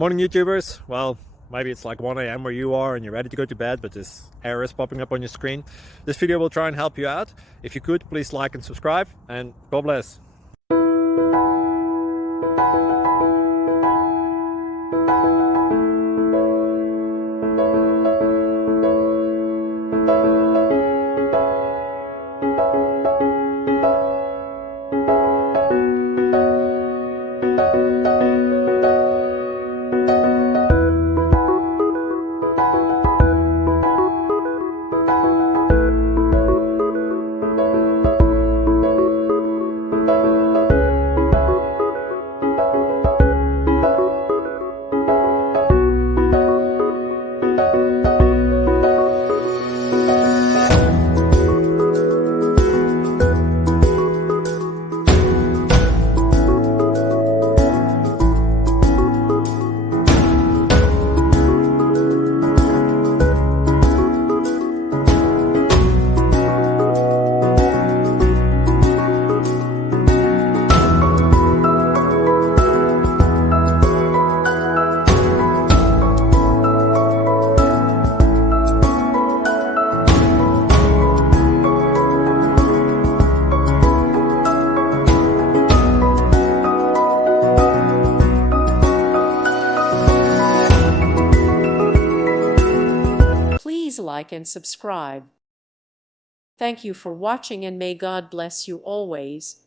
Morning YouTubers. Well, maybe it's like 1 a.m. where you are and you're ready to go to bed, but this error is popping up on your screen. This video will try and help you out. If you could, please like and subscribe, and God bless. Please like and subscribe. Thank you for watching, and may God bless you always.